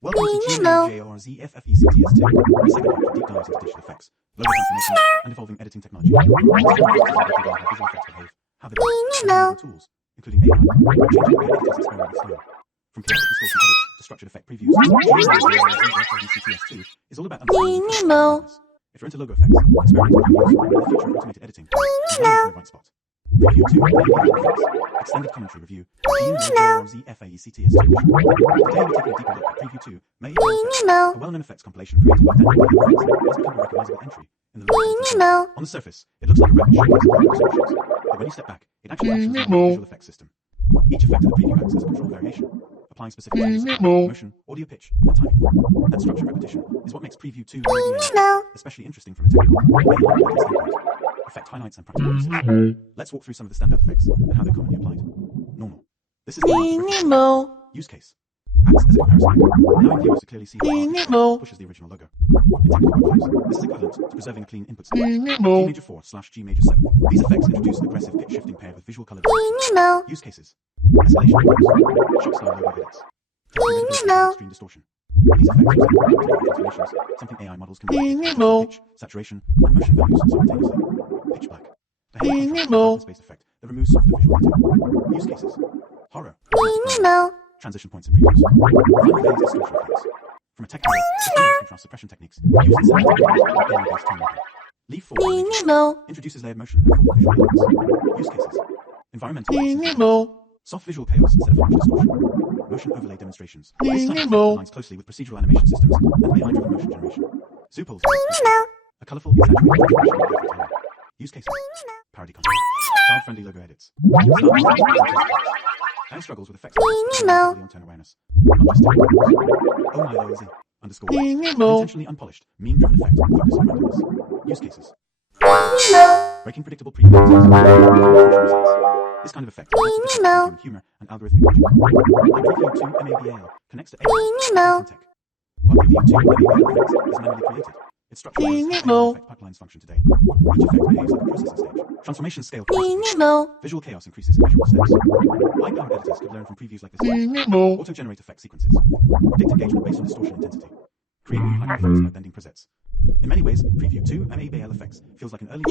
Welcome to GMAJORZFFECTS2, the second part of deep dives into digital effects, logo transformation, and evolving editing technology. How visual effects behave, how they work, tools, including AI, changing the way editors experiment with style. From chaotic distortion edits to structured effect previews, GMAJORZFFECTS2 is all about understanding Ninimo. If you're into logo effects, experimental previews, and the future of automated editing, you're in the right spot. Preview 2 2MABAL effects, extended commentary review, GMAJORZFFECTS2. Today we're taking a deeper look at Preview 2 2MABAL effects, a well-known effects compilation created by Daniel Video Effects has become a recognizable entry in the logo. On the surface, it looks like a rapid showcase of logo distortions, but when you step back, it actually functions like a visual effects system. Each effect in the preview acts as a control variation, applying specific cues, motion, audio pitch, and timing. That structured repetition is what makes Preview 2 2MABAL especially interesting from a technical and AI standpoint. Effect highlights and practical uses. Let's walk through some of the standout effects and how they're commonly applied. Normal. This is the Ninimo use case. Acts as a comparison anchor, allowing viewers to clearly see how Ninimo pushes the original logo. In technical workflows, this is equivalent to preserving a clean input state. G major 4/G major 7. These effects introduce an aggressive pitch shifting paired with visual color. Use cases. Escalation videos, shock style logo edits, extreme distortion. These effects represent transformations, something AI models can do. Pitch, saturation, and motion values simultaneously. Pitch black. A heavy contrast space effect that removes softer visual detail. Use cases. Horror. Transition points and previews. Final phase distortion effects. From a technical contrast suppression techniques used in cinematic and AI-based tone mapping. Leaf forward introduces layered motion and falling visual elements. Use cases. Environmental. Soft visual chaos instead of harsh distortion. Motion overlay demonstrations. This type of effect aligns closely with procedural animation systems and AI-driven motion generation. Zooples. A colorful, exaggerated transformation of graphic timing. Use cases. Parody content. Child-friendly logo edits. AI struggles with effects on tone awareness. Not just technical. Oh my lord, underscore. An intentionally unpolished, meme-driven effect focused on randomness. Use cases. Breaking predictable previews. This kind of effect is human humor and algorithmic logic. Like Preview 2 2MABAL connects to AI and tech. While Preview 2 2MABAL effects is manually created, its structure is how effect pipelines function today. Each effect behaves like a processing stage. Transformations scale progressively. Visual chaos increases in measurable steps. High-powered editors could learn from previews like this. Auto-generate effect sequences. Predict engagement based on distortion intensity. Create new hyper effects by bending presets. In many ways, Preview 2 2MABAL effects feels like an early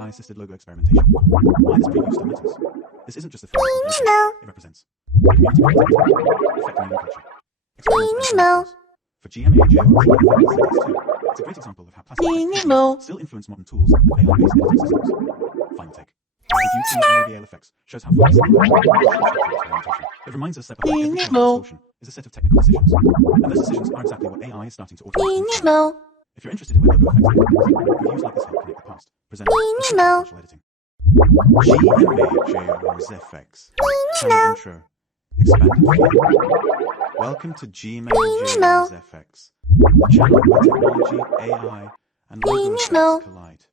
AI-assisted logo experimentation. Why this preview still matters? This isn't just a film. It represents community creativity, affecting new culture. Experimental for GMAJORZFFECTS2, it's a great example of how plastic effects still influence modern tools and AI-based editing systems. Final take. Preview 2 2MABAL effects shows how far experimentation. It reminds us that behind every kind of distortion is a set of technical decisions. And those decisions are exactly what AI is starting to automate. If you're interested in where logo effects are heading next, reviews like this help connect the past, present, and commercial editing. GMAJORZFX. Channel intro. Expanded feed. Welcome to GMAJORZFX, the channel where technology, AI, and logo effects collide.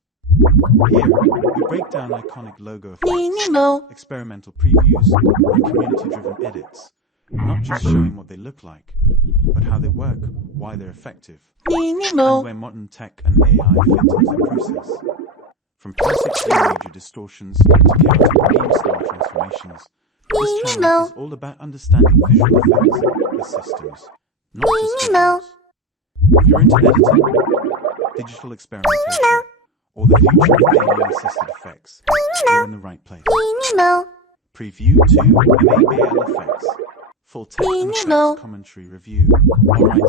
Here, we break down iconic logo effects, experimental previews, and community-driven edits, not just showing what they look like, but how they work, why they're effective, and where modern tech and AI fit into the process. From classic G-major distortions to chaotic meme-style transformations, this channel is all about understanding visual effects as systems, not just visuals. If you're into editing, digital experimentation, or the future of AI-assisted effects, you're in the right place. Preview 2 2MABAL effects. Full tech and effects commentary review. Alright,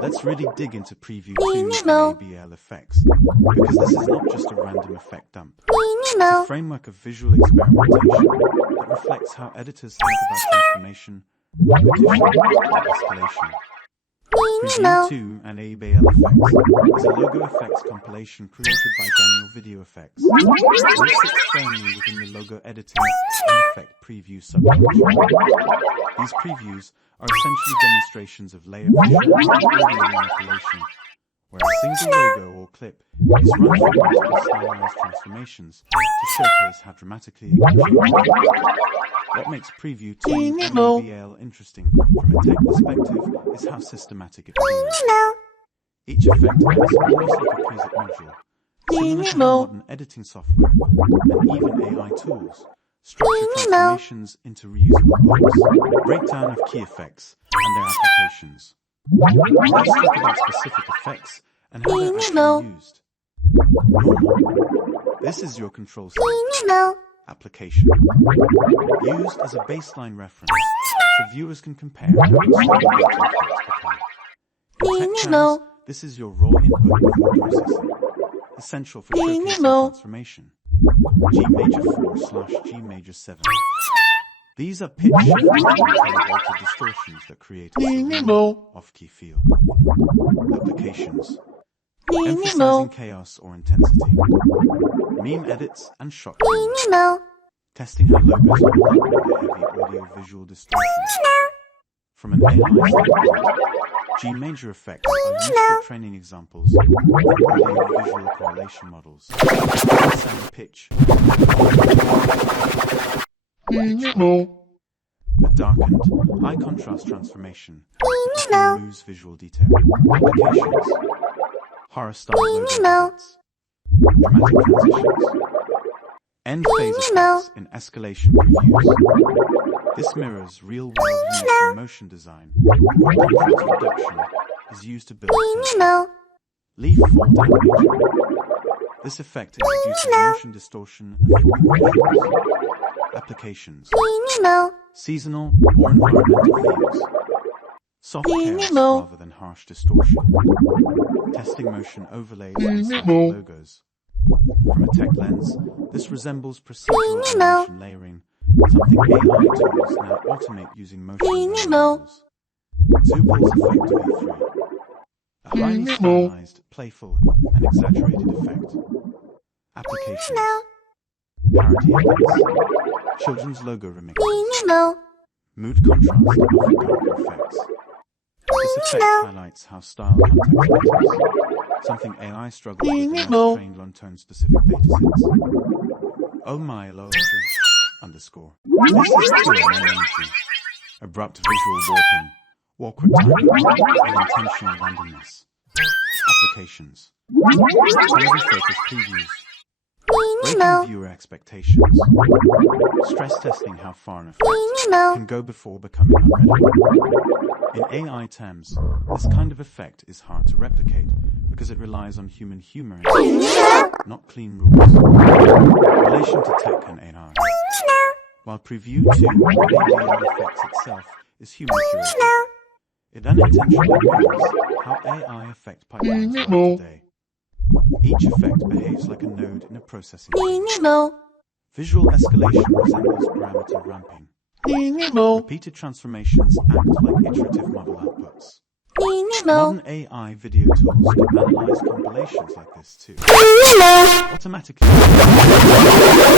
let's really dig into Preview 2 2MABAL effects, because this is not just a random effect dump. It's a framework of visual experimentation that reflects how editors think about transformation, repetition, and escalation. Preview 2 2MABAL effects is a logo effects compilation created by Daniel Video Effects. It sits firmly within the logo editing and effect preview subculture. These previews are essentially demonstrations of layered visual and audio manipulation, where a single logo or clip is run through multiple stylized transformations to showcase how dramatically it can change. What makes Preview 2 2MABAL interesting from a tech perspective is how systematic it feels. Each effect acts almost like a preset module, similar to how modern editing software, and even AI tools, structure transformations into reusable blocks. Breakdown of key effects and their applications. Let's talk about specific effects and how they're actually used. Normal. This is your control set. Application. Used as a baseline reference, so viewers can compare how extreme effects become. In tech terms, this is your raw input before processing, essential for showcasing transformation. G major 4/G major 7. These are pitch shift and altered distortions that create a off-key feel. Applications. Emphasizing chaos or intensity. Meme edits and shot cleanup. Testing how logos hold up under heavy audio-visual distortions. From an AI standpoint, G major effects are used for training examples of audio-visual correlation models. Sound pitch. A darkened, high contrast transformation that removes visual detail. Applications. Horror style logo edits. Dramatic transitions. End phase effects in escalation previews. This mirrors real-world use in motion design, where contrast reduction is used to build tension. Leaf fall down major. This effect introduces motion distortion and falling visuals. Applications. Seasonal or environmental themes. Soft chaos rather than harsh distortion. Testing motion overlays on static logos. From a tech lens, this resembles procedural animation layering, something AI tools now automate using motion variables. 2MABAL's effect V3. A highly stylized, playful, and exaggerated effect. Applications. Parody edits. Children's logo remixes. Mood contrast and often darker effects. This effect highlights how style context matters, something AI struggles with unless trained on tone-specific datasets. Oh my loyalty, underscore. This is pure no energy. Abrupt visual warping, awkward timing, and intentional randomness. Applications. Highly focused previews. Breaking viewer expectations. Stress testing how far an effect can go before becoming unreadable. In AI terms, this kind of effect is hard to replicate because it relies on human humor and not clean rules. In relation to tech and AI, while Preview 2 ABL effects itself is human curated, it unintentionally mirrors how AI affect pipelines work today. Each effect behaves like a node in a processing chain. Visual escalation resembles parameter ramping. Repeated transformations act like iterative model outputs. Modern AI video tools can analyze compilations like this too. Automatically.